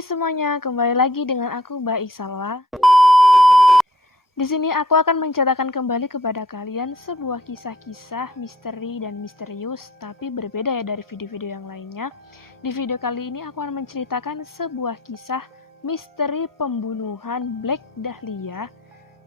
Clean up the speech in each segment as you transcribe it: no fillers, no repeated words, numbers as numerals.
Hai semuanya, kembali lagi dengan aku Mbak Isalwa. Di sini aku akan menceritakan kembali kepada kalian sebuah kisah-kisah misteri dan misterius, tapi berbeda ya dari video-video yang lainnya. Di video kali ini aku akan menceritakan sebuah kisah misteri pembunuhan Black Dahlia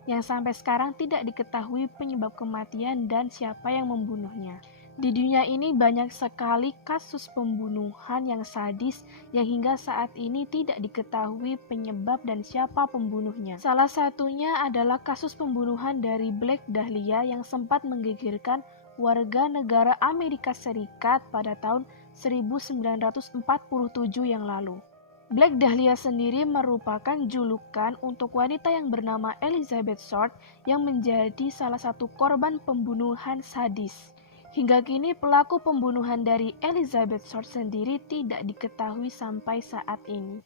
yang sampai sekarang tidak diketahui penyebab kematian dan siapa yang membunuhnya. Di dunia ini banyak sekali kasus pembunuhan yang sadis yang hingga saat ini tidak diketahui penyebab dan siapa pembunuhnya. Salah satunya adalah kasus pembunuhan dari Black Dahlia yang sempat menggegerkan warga negara Amerika Serikat pada tahun 1947 yang lalu. Black Dahlia sendiri merupakan julukan untuk wanita yang bernama Elizabeth Short yang menjadi salah satu korban pembunuhan sadis. Hingga kini pelaku pembunuhan dari Elizabeth Short sendiri tidak diketahui sampai saat ini.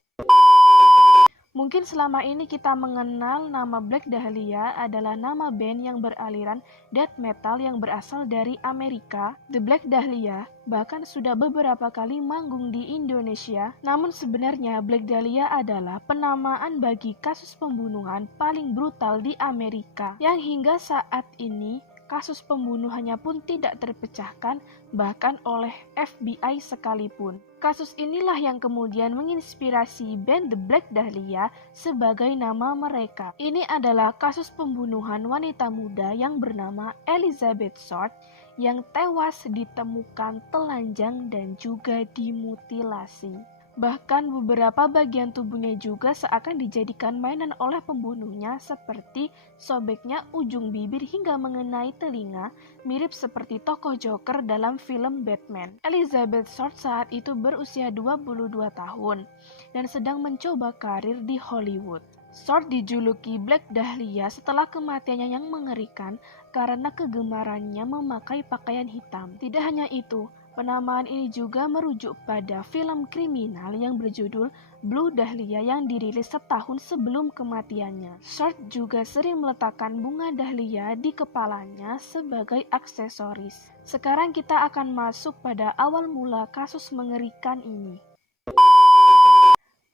Mungkin selama ini kita mengenal nama Black Dahlia adalah nama band yang beraliran death metal yang berasal dari Amerika. The Black Dahlia bahkan sudah beberapa kali manggung di Indonesia. Namun sebenarnya Black Dahlia adalah penamaan bagi kasus pembunuhan paling brutal di Amerika yang hingga saat ini kasus pembunuhannya pun tidak terpecahkan bahkan oleh FBI sekalipun. Kasus inilah yang kemudian menginspirasi band The Black Dahlia sebagai nama mereka. Ini adalah kasus pembunuhan wanita muda yang bernama Elizabeth Short yang tewas ditemukan telanjang dan juga dimutilasi. Bahkan beberapa bagian tubuhnya juga seakan dijadikan mainan oleh pembunuhnya seperti sobeknya ujung bibir hingga mengenai telinga, mirip seperti tokoh Joker dalam film Batman. Elizabeth Short saat itu berusia 22 tahun dan sedang mencoba karir di Hollywood. Short dijuluki Black Dahlia setelah kematiannya yang mengerikan karena kegemarannya memakai pakaian hitam. Tidak hanya itu, penamaan ini juga merujuk pada film kriminal yang berjudul Blue Dahlia yang dirilis setahun sebelum kematiannya. Short juga sering meletakkan bunga dahlia di kepalanya sebagai aksesoris. Sekarang kita akan masuk pada awal mula kasus mengerikan ini.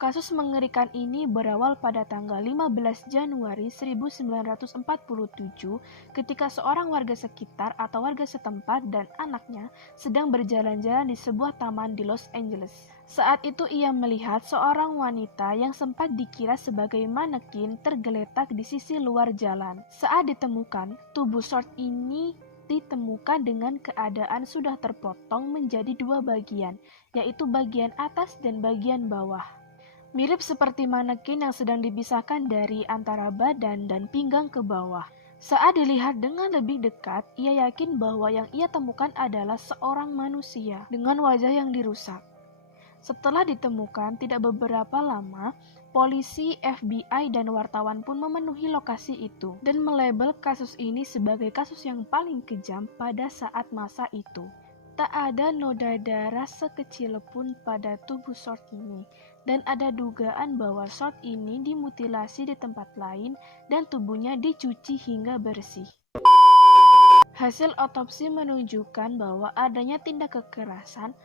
Kasus mengerikan ini berawal pada tanggal 15 Januari 1947 ketika seorang warga sekitar atau warga setempat dan anaknya sedang berjalan-jalan di sebuah taman di Los Angeles. Saat itu ia melihat seorang wanita yang sempat dikira sebagai manekin tergeletak di sisi luar jalan. Saat ditemukan, tubuh Short ini ditemukan dengan keadaan sudah terpotong menjadi dua bagian, yaitu bagian atas dan bagian bawah. Mirip seperti manekin yang sedang dipisahkan dari antara badan dan pinggang ke bawah. Saat dilihat dengan lebih dekat, ia yakin bahwa yang ia temukan adalah seorang manusia dengan wajah yang dirusak. Setelah ditemukan, tidak beberapa lama, polisi, FBI, dan wartawan pun memenuhi lokasi itu dan melabel kasus ini sebagai kasus yang paling kejam pada saat masa itu. Tak ada noda darah sekecil pun pada tubuh Short ini, dan ada dugaan bahwa Short ini dimutilasi di tempat lain dan tubuhnya dicuci hingga bersih. Hasil otopsi menunjukkan bahwa adanya tindak kekerasan,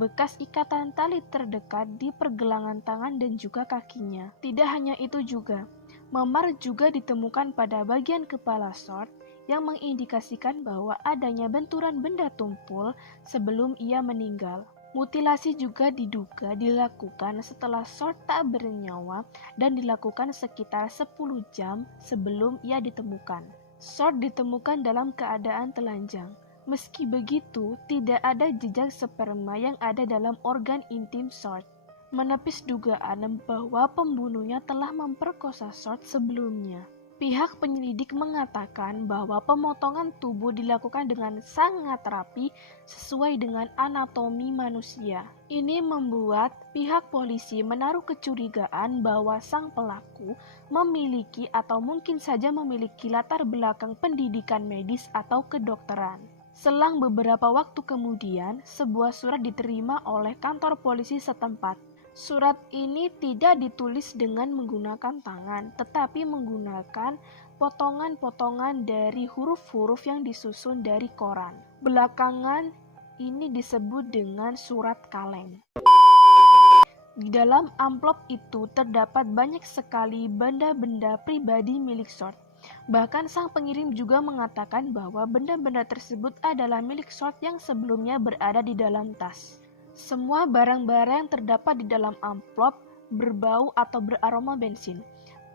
bekas ikatan tali terdekat di pergelangan tangan dan juga kakinya. Tidak hanya itu juga, memar juga ditemukan pada bagian kepala Short yang mengindikasikan bahwa adanya benturan benda tumpul sebelum ia meninggal. Mutilasi juga diduga dilakukan setelah Short tak bernyawa dan dilakukan sekitar 10 jam sebelum ia ditemukan. Short ditemukan dalam keadaan telanjang. Meski begitu, tidak ada jejak sperma yang ada dalam organ intim Short, menepis dugaan bahwa pembunuhnya telah memperkosa Short sebelumnya. Pihak penyelidik mengatakan bahwa pemotongan tubuh dilakukan dengan sangat rapi sesuai dengan anatomi manusia. Ini membuat pihak polisi menaruh kecurigaan bahwa sang pelaku memiliki atau mungkin saja memiliki latar belakang pendidikan medis atau kedokteran. Selang beberapa waktu kemudian, sebuah surat diterima oleh kantor polisi setempat. Surat ini tidak ditulis dengan menggunakan tangan, tetapi menggunakan potongan-potongan dari huruf-huruf yang disusun dari koran. Belakangan ini disebut dengan surat kaleng. Di dalam amplop itu terdapat banyak sekali benda-benda pribadi milik Short. Bahkan sang pengirim juga mengatakan bahwa benda-benda tersebut adalah milik Short yang sebelumnya berada di dalam tas. Semua barang-barang yang terdapat di dalam amplop berbau atau beraroma bensin.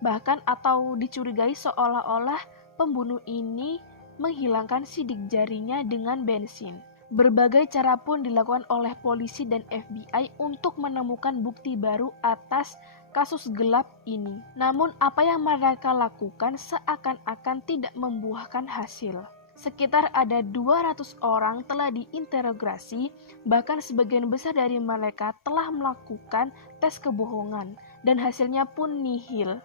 Bahkan atau dicurigai seolah-olah pembunuh ini menghilangkan sidik jarinya dengan bensin. Berbagai cara pun dilakukan oleh polisi dan FBI untuk menemukan bukti baru atas kasus gelap ini. Namun apa yang mereka lakukan seakan-akan tidak membuahkan hasil. Sekitar ada 200 orang telah diinterogasi, bahkan sebagian besar dari mereka telah melakukan tes kebohongan, dan hasilnya pun nihil.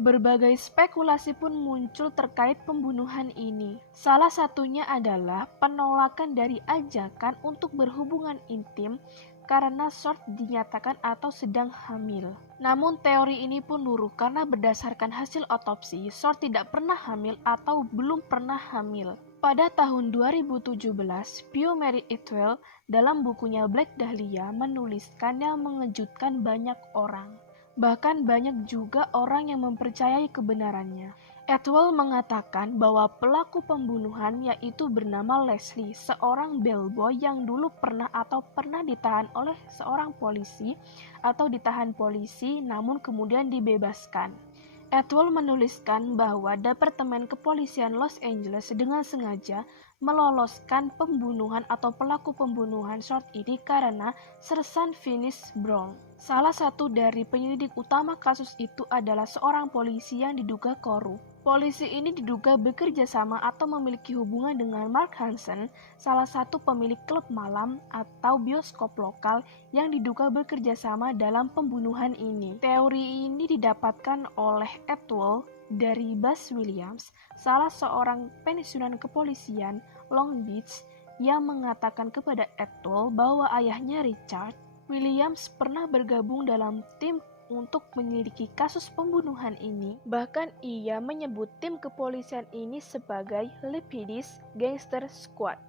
Berbagai spekulasi pun muncul terkait pembunuhan ini. Salah satunya adalah penolakan dari ajakan untuk berhubungan intim karena Short dinyatakan atau sedang hamil. Namun teori ini pun luruh karena berdasarkan hasil otopsi, Short tidak pernah hamil atau belum pernah hamil. Pada tahun 2017, Pugh Mary Atwell dalam bukunya Black Dahlia menuliskan yang mengejutkan banyak orang. Bahkan banyak juga orang yang mempercayai kebenarannya. Atwell mengatakan bahwa pelaku pembunuhan yaitu bernama Leslie, seorang bellboy yang dulu pernah ditahan oleh seorang polisi atau ditahan polisi namun kemudian dibebaskan. Atwell menuliskan bahwa Departemen Kepolisian Los Angeles dengan sengaja meloloskan pembunuhan atau pelaku pembunuhan Short ini karena Sersan Finis Brown. Salah satu dari penyelidik utama kasus itu adalah seorang polisi yang diduga korup. Polisi ini diduga bekerja sama atau memiliki hubungan dengan Mark Hansen, salah satu pemilik klub malam atau bioskop lokal yang diduga bekerja sama dalam pembunuhan ini. Teori ini didapatkan oleh Atwell dari Buzz Williams, salah seorang pensiunan kepolisian Long Beach, yang mengatakan kepada Atwell bahwa ayahnya Richard Williams pernah bergabung dalam tim untuk menyelidiki kasus pembunuhan ini. Bahkan ia menyebut tim kepolisian ini sebagai Lepidus Gangster Squad.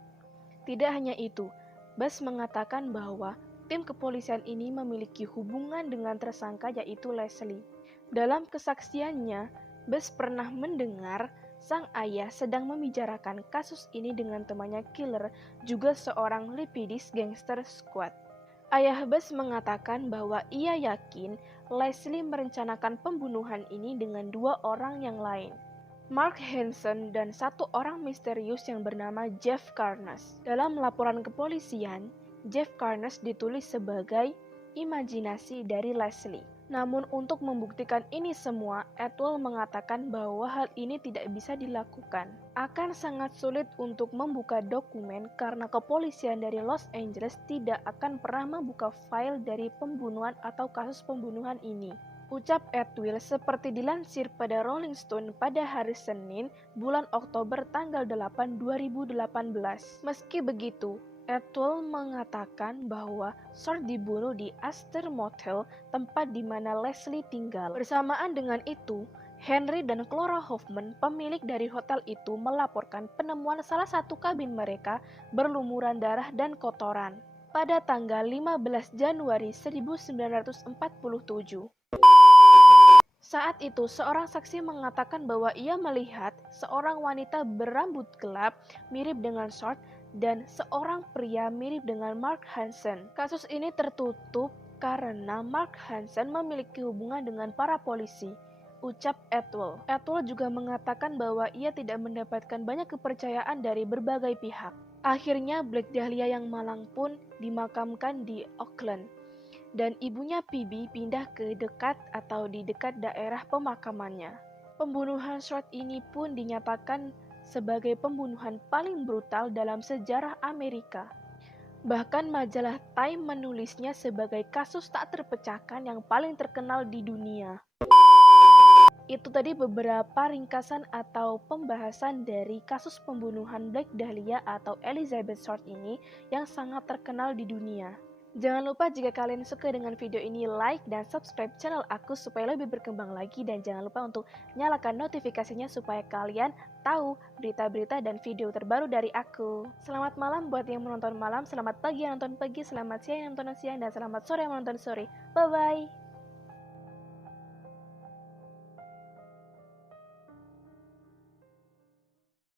Tidak hanya itu, Buzz mengatakan bahwa tim kepolisian ini memiliki hubungan dengan tersangka yaitu Leslie. Dalam kesaksiannya, Buzz pernah mendengar sang ayah sedang membicarakan kasus ini dengan temannya Killer, juga seorang Lepidus Gangster Squad. Ayah Buzz mengatakan bahwa ia yakin Leslie merencanakan pembunuhan ini dengan dua orang yang lain, Mark Hansen dan satu orang misterius yang bernama Jeff Karnas. Dalam laporan kepolisian, Jeff Karnas ditulis sebagai imajinasi dari Leslie. Namun untuk membuktikan ini semua, Atwell mengatakan bahwa hal ini tidak bisa dilakukan. Akan sangat sulit untuk membuka dokumen karena kepolisian dari Los Angeles tidak akan pernah membuka file dari pembunuhan atau kasus pembunuhan ini. Ucap Atwell seperti dilansir pada Rolling Stone pada hari Senin, bulan Oktober tanggal 8, 2018. Meski begitu, Atwell mengatakan bahwa Short dibunuh di Astor Motel, tempat di mana Leslie tinggal. Bersamaan dengan itu, Henry dan Clara Hoffman, pemilik dari hotel itu, melaporkan penemuan salah satu kabin mereka berlumuran darah dan kotoran pada tanggal 15 Januari 1947. Saat itu, seorang saksi mengatakan bahwa ia melihat seorang wanita berambut gelap mirip dengan Short dan seorang pria mirip dengan Mark Hansen. Kasus ini tertutup karena Mark Hansen memiliki hubungan dengan para polisi, ucap Atwell. Atwell juga mengatakan bahwa ia tidak mendapatkan banyak kepercayaan dari berbagai pihak. Akhirnya Black Dahlia yang malang pun dimakamkan di Oakland, dan ibunya Phoebe pindah ke dekat daerah pemakamannya. Pembunuhan Short ini pun dinyatakan sebagai pembunuhan paling brutal dalam sejarah Amerika. Bahkan majalah Time menulisnya sebagai kasus tak terpecahkan yang paling terkenal di dunia. Itu tadi beberapa ringkasan atau pembahasan dari kasus pembunuhan Black Dahlia atau Elizabeth Short ini yang sangat terkenal di dunia. Jangan lupa jika kalian suka dengan video ini, like dan subscribe channel aku supaya lebih berkembang lagi, dan jangan lupa untuk nyalakan notifikasinya supaya kalian tahu berita-berita dan video terbaru dari aku. Selamat malam buat yang menonton malam, selamat pagi yang nonton pagi, selamat siang yang nonton siang, dan selamat sore yang menonton sore. Bye-bye!